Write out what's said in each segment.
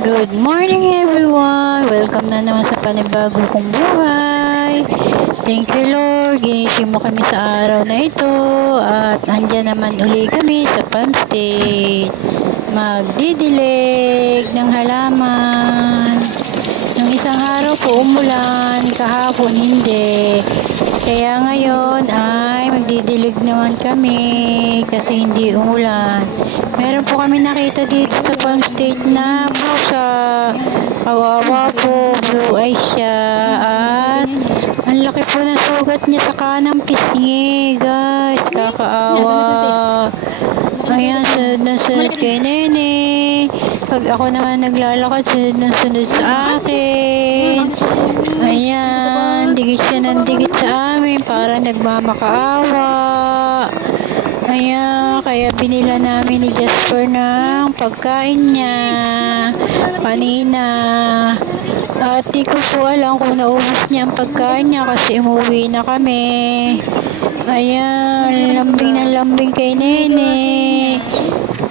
Good morning everyone! Welcome na naman sa panibago kong buhay. Thank you Lord, ginising mo kami sa araw na ito at andyan naman uli kami sa Palm State. Magdidilig ng halaman. Nung isang araw po umulan, kahapon hindi. Kaya ngayon ay magdidilig naman kami kasi hindi umulan. Meron po kami nakita dito sa Palm State na pusa. Kawawa po, blue eyes siya. At ang laki po ng sugat niya sa kanang pisngi, guys. Kakaawa. Ayan, sunod na sunod kay Nene. Pag ako naman naglalakad, sunod na sunod sa akin. Ayan, digit siya ng digit sa amin para nagmamakaawa. Ayan, kaya binila namin ni Jasper ng pagkain niya kanina. At di ko po alam kung naubos niya ang pagkain niya kasi umuwi na kami. Ayan, lambing na lambing kay Nene.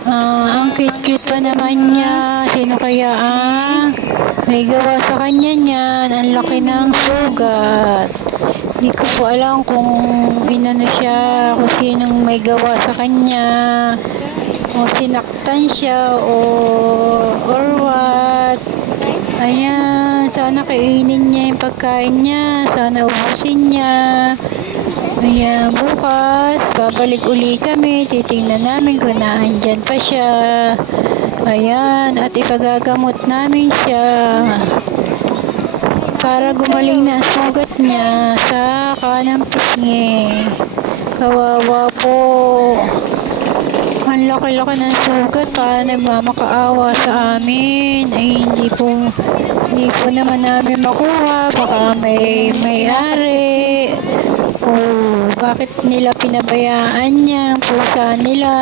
Ang cute-cute pa naman niya. Sino kaya may gawa sa kanya niyan? Ang laki ng sugat. Hindi ko po alam kung inano siya, kung sinong may gawa sa kanya, o sinaktan siya, or what. Ayan, sana kainin niya yung pagkain niya, sana ubusin niya. Ayan, bukas, babalik uli kami, titingnan namin kung naandyan pa siya. Ayan, at ipagagamot namin siya para gumaling na ang sugat niya sa kanang pisngi. Kawawa po. Ang laki-laki ng sugat para nagmamakaawa sa amin. Ay hindi po naman namin makuha. Baka may-ari. Bakit nila pinabayaan niya ang pusa nila?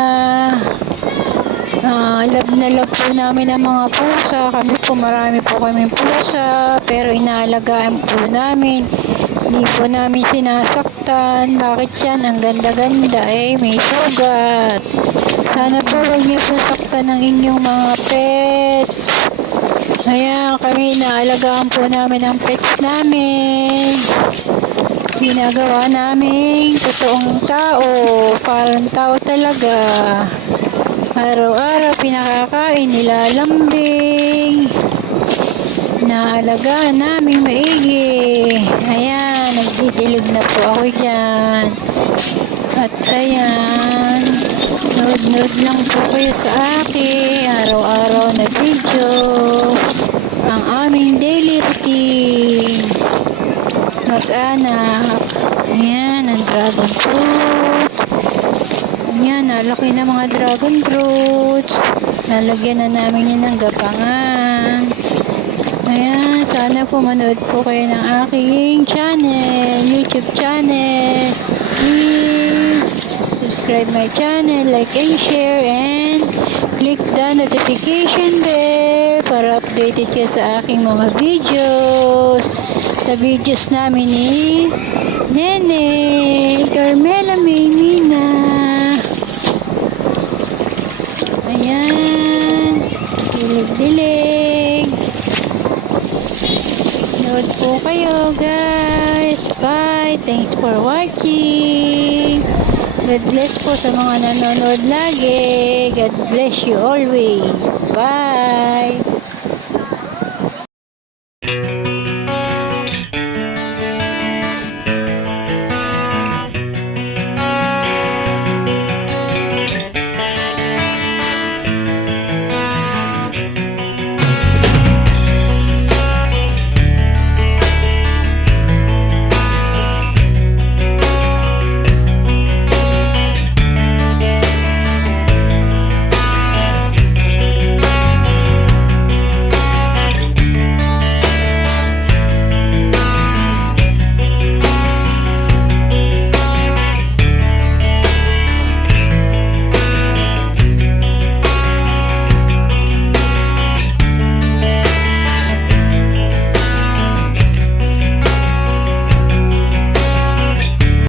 Love na love po namin ang mga pusa. Kami po marami po kaming pusa, pero inaalagaan po namin. Hindi po namin sinasaktan. Bakit yan? Ang ganda-ganda may sugat. Sana po huwag niyo po saktan ang inyong mga pet. Ayan, kami inaalagaan po namin ang pets namin. Ginagawa namin totoong tao. Parang tao talaga. Araw-araw pinakakain, nilalambing. Naalagaan namin maigi. Ayan, nagdidilig na po ako dyan. At ayan, nood-nood lang po kayo sa akin. Araw-araw na video. Ang aming daily routine. Mag-anak. Ayan, ang dragon fruit. Ayan, nalaki na mga dragon fruits. Nalagyan na namin yan ng gapangan. Ayan, sana po manood po kayo ng aking channel, YouTube channel. Please subscribe my channel, like and share, and click the notification bell para updated ka sa aking mga videos. Sa videos namin ni Nene, Carmela Maymina. Ayan, dilig-dilig. Nood po kayo guys. Bye, thanks for watching. God bless po sa mga nanonood lagi. God bless you always. Bye.